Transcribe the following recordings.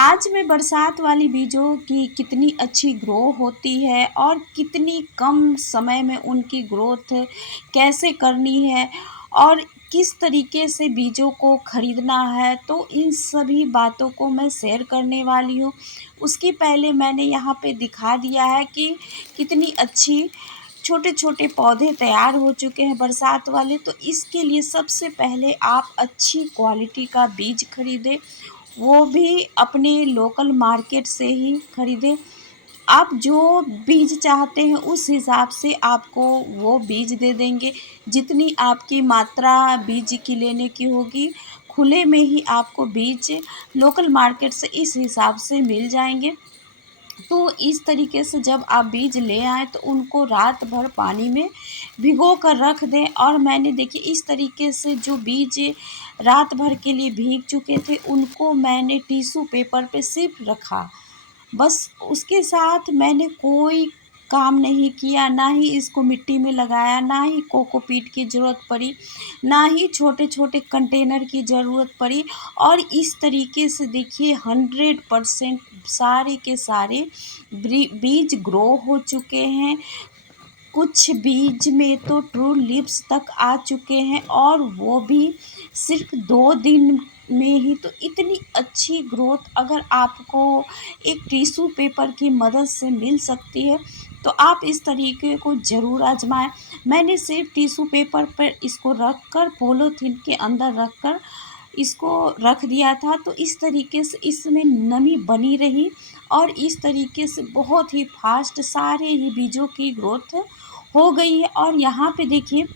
आज मैं बरसात वाली बीजों की कितनी अच्छी ग्रो होती है और कितनी कम समय में उनकी ग्रोथ कैसे करनी है और किस तरीके से बीजों को खरीदना है, तो इन सभी बातों को मैं शेयर करने वाली हूँ। उसके पहले मैंने यहाँ पे दिखा दिया है कि कितनी अच्छी छोटे-छोटे पौधे तैयार हो चुके हैं बरसात वाले। तो इसके लिए सबसे पहले आप अच्छी क्वालिटी का बीज खरीदें, वो भी अपने लोकल मार्केट से ही खरीदें। आप जो बीज चाहते हैं उस हिसाब से आपको वो बीज दे देंगे। जितनी आपकी मात्रा बीज की लेने की होगी, खुले में ही आपको बीज लोकल मार्केट से इस हिसाब से मिल जाएँगे। तो इस तरीके से जब आप बीज ले आएँ तो उनको रात भर पानी में भिगो कर रख दें। और मैंने देखिए इस तरीके से जो बीज रात भर के लिए भीग चुके थे उनको मैंने टिश्यू पेपर पे सिर्फ रखा। बस उसके साथ मैंने कोई काम नहीं किया, ना ही इसको मिट्टी में लगाया, ना ही कोकोपीट की ज़रूरत पड़ी, ना ही छोटे-छोटे कंटेनर की ज़रूरत पड़ी। और इस तरीके से देखिए 100% सारे के सारे बीज ग्रो हो चुके हैं। कुछ बीज में तो ट्रू लीव्स तक आ चुके हैं और वो भी सिर्फ 2 दिन में ही। तो इतनी अच्छी ग्रोथ अगर आपको एक टिश्यू पेपर की मदद से मिल सकती है तो आप इस तरीके को ज़रूर आजमाएं। मैंने सिर्फ टिश्यू पेपर पर इसको रख कर पॉलीथीन के अंदर रख कर इसको रख दिया था, तो इस तरीके से इसमें नमी बनी रही और इस तरीके से बहुत ही फास्ट सारे ही बीजों की ग्रोथ हो गई है। और यहाँ पे देखिए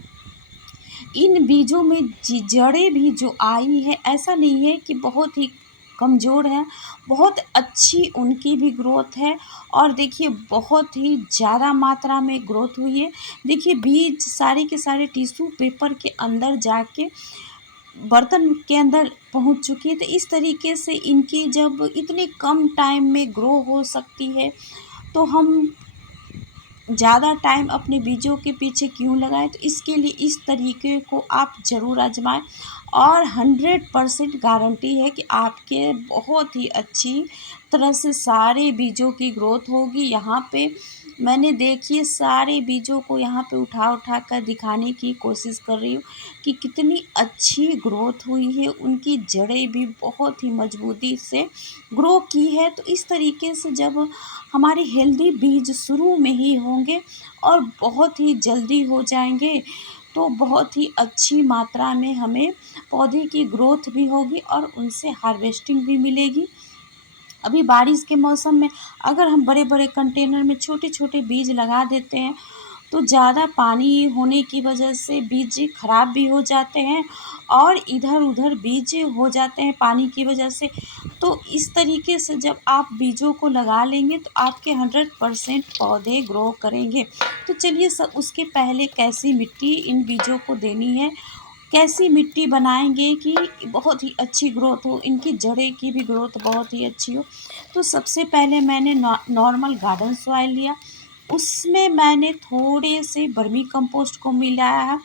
इन बीजों में जड़ें भी जो आई है, ऐसा नहीं है कि बहुत ही कमज़ोर है, बहुत अच्छी उनकी भी ग्रोथ है। और देखिए बहुत ही ज़्यादा मात्रा में ग्रोथ हुई है। देखिए बीज सारे के सारे टिश्यू पेपर के अंदर जाके बर्तन के अंदर पहुंच चुकी है। तो इस तरीके से इनकी जब इतने कम टाइम में ग्रो हो सकती है तो हम ज़्यादा टाइम अपने बीजों के पीछे क्यों लगाएं। तो इसके लिए इस तरीके को आप ज़रूर आजमाएं और 100% गारंटी है कि आपके बहुत ही अच्छी तरह से सारे बीजों की ग्रोथ होगी। यहाँ पे मैंने देखिए सारे बीजों को यहाँ पे उठा कर दिखाने की कोशिश कर रही हूँ कि कितनी अच्छी ग्रोथ हुई है। उनकी जड़ें भी बहुत ही मजबूती से ग्रो की है। तो इस तरीके से जब हमारे हेल्दी बीज शुरू में ही होंगे और बहुत ही जल्दी हो जाएंगे तो बहुत ही अच्छी मात्रा में हमें पौधे की ग्रोथ भी होगी और उनसे हार्वेस्टिंग भी मिलेगी। अभी बारिश के मौसम में अगर हम बड़े बड़े कंटेनर में छोटे छोटे बीज लगा देते हैं तो ज़्यादा पानी होने की वजह से बीज खराब भी हो जाते हैं और इधर उधर बीज हो जाते हैं पानी की वजह से। तो इस तरीके से जब आप बीजों को लगा लेंगे तो आपके 100% पौधे ग्रो करेंगे। तो चलिए उसके पहले कैसी मिट्टी इन बीजों को देनी है, कैसी मिट्टी बनाएंगे कि बहुत ही अच्छी ग्रोथ हो, इनकी जड़ें की भी ग्रोथ बहुत ही अच्छी हो। तो सबसे पहले मैंने नॉर्मल गार्डन सॉइल लिया, उसमें मैंने थोड़े से वर्मी कंपोस्ट को मिलाया है।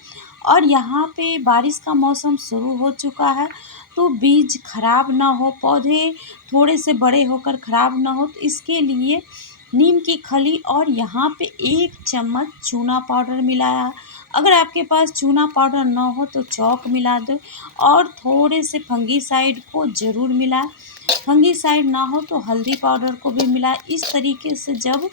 और यहाँ पे बारिश का मौसम शुरू हो चुका है तो बीज खराब ना हो, पौधे थोड़े से बड़े होकर खराब ना हो, तो इसके लिए नीम की खली और यहाँ पे 1 चम्मच चूना पाउडर मिलाया है। अगर आपके पास चूना पाउडर ना हो तो चॉक मिला दो और थोड़े से फंगीसाइड को ज़रूर मिलाएं। फंगीसाइड ना हो तो हल्दी पाउडर को भी मिलाएं। इस तरीके से जब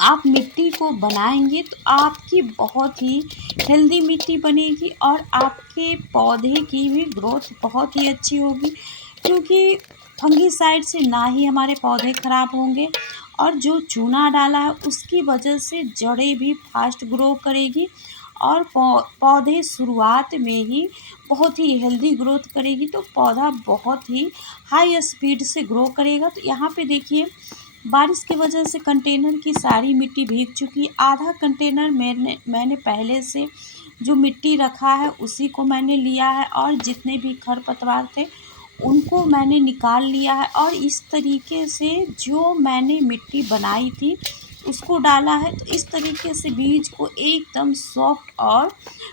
आप मिट्टी को बनाएंगे तो आपकी बहुत ही हेल्दी मिट्टी बनेगी और आपके पौधे की भी ग्रोथ बहुत ही अच्छी होगी, क्योंकि फंगीसाइड से ना ही हमारे पौधे ख़राब होंगे और जो चूना डाला है उसकी वजह से जड़ें भी फास्ट ग्रो करेगी और पौधे शुरुआत में ही बहुत ही हेल्दी ग्रोथ करेगी। तो पौधा बहुत ही हाई स्पीड से ग्रो करेगा। तो यहाँ पे देखिए बारिश की वजह से कंटेनर की सारी मिट्टी भीग चुकी है। आधा कंटेनर मैंने पहले से जो मिट्टी रखा है उसी को मैंने लिया है और जितने भी खरपतवार थे उनको मैंने निकाल लिया है। और इस तरीके से जो मैंने मिट्टी बनाई थी उसको डाला है। तो इस तरीके से बीज को एकदम सॉफ्ट और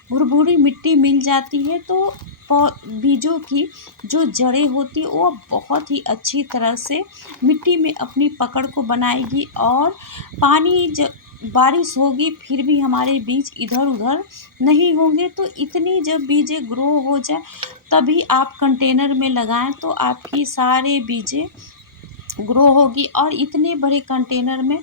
भुरभुरी मिट्टी मिल जाती है। तो बीजों की जो जड़ें होती वो बहुत ही अच्छी तरह से मिट्टी में अपनी पकड़ को बनाएगी, और पानी बारिश होगी फिर भी हमारे बीज इधर उधर नहीं होंगे। तो इतनी जब बीजें ग्रो हो जाए तभी आप कंटेनर में लगाएं, तो आपकी सारे बीजें ग्रो होगी। और इतने बड़े कंटेनर में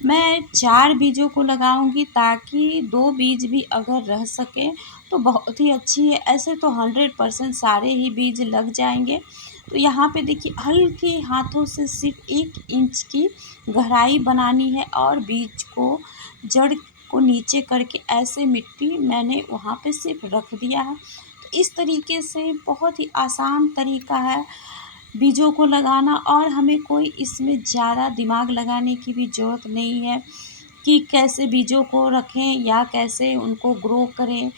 मैं 4 बीजों को लगाऊंगी, ताकि 2 बीज भी अगर रह सके तो बहुत ही अच्छी है। ऐसे तो 100% सारे ही बीज लग जाएंगे। तो यहाँ पे देखिए हल्के हाथों से सिर्फ 1 इंच की गहराई बनानी है, और बीज को जड़ को नीचे करके ऐसे मिट्टी मैंने वहाँ पे सिर्फ रख दिया है। तो इस तरीके से बहुत ही आसान तरीका है बीजों को लगाना, और हमें कोई इसमें ज़्यादा दिमाग लगाने की भी ज़रूरत नहीं है कि कैसे बीजों को रखें या कैसे उनको ग्रो करें।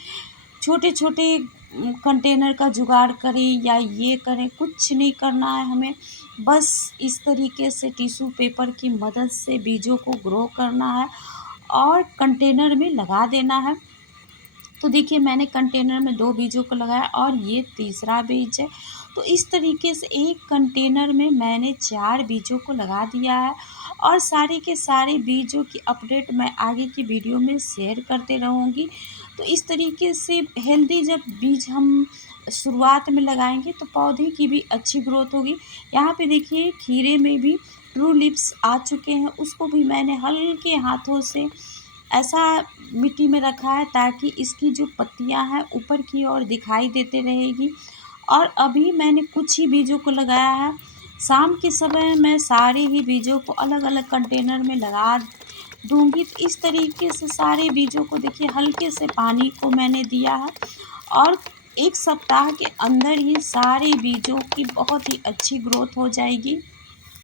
छोटे छोटे कंटेनर का जुगाड़ करें या ये करें, कुछ नहीं करना है हमें। बस इस तरीके से टिश्यू पेपर की मदद से बीजों को ग्रो करना है और कंटेनर में लगा देना है। तो देखिए मैंने कंटेनर में 2 बीजों को लगाया और ये तीसरा बीज है। तो इस तरीके से एक कंटेनर में मैंने 4 बीजों को लगा दिया है, और सारे के सारे बीजों की अपडेट मैं आगे की वीडियो में शेयर करते रहूँगी। तो इस तरीके से हेल्दी जब बीज हम शुरुआत में लगाएंगे तो पौधे की भी अच्छी ग्रोथ होगी। यहाँ पे देखिए खीरे में भी ट्रू लिप्स आ चुके हैं, उसको भी मैंने हल्के हाथों से ऐसा मिट्टी में रखा है ताकि इसकी जो पत्तियां हैं ऊपर की ओर दिखाई देते रहेगी। और अभी मैंने कुछ ही बीजों को लगाया है। शाम के समय मैं सारे ही बीजों को अलग अलग कंटेनर में लगा दूंगी। तो इस तरीके से सारे बीजों को देखिए हल्के से पानी को मैंने दिया है, और 1 सप्ताह के अंदर ही सारे बीजों की बहुत ही अच्छी ग्रोथ हो जाएगी।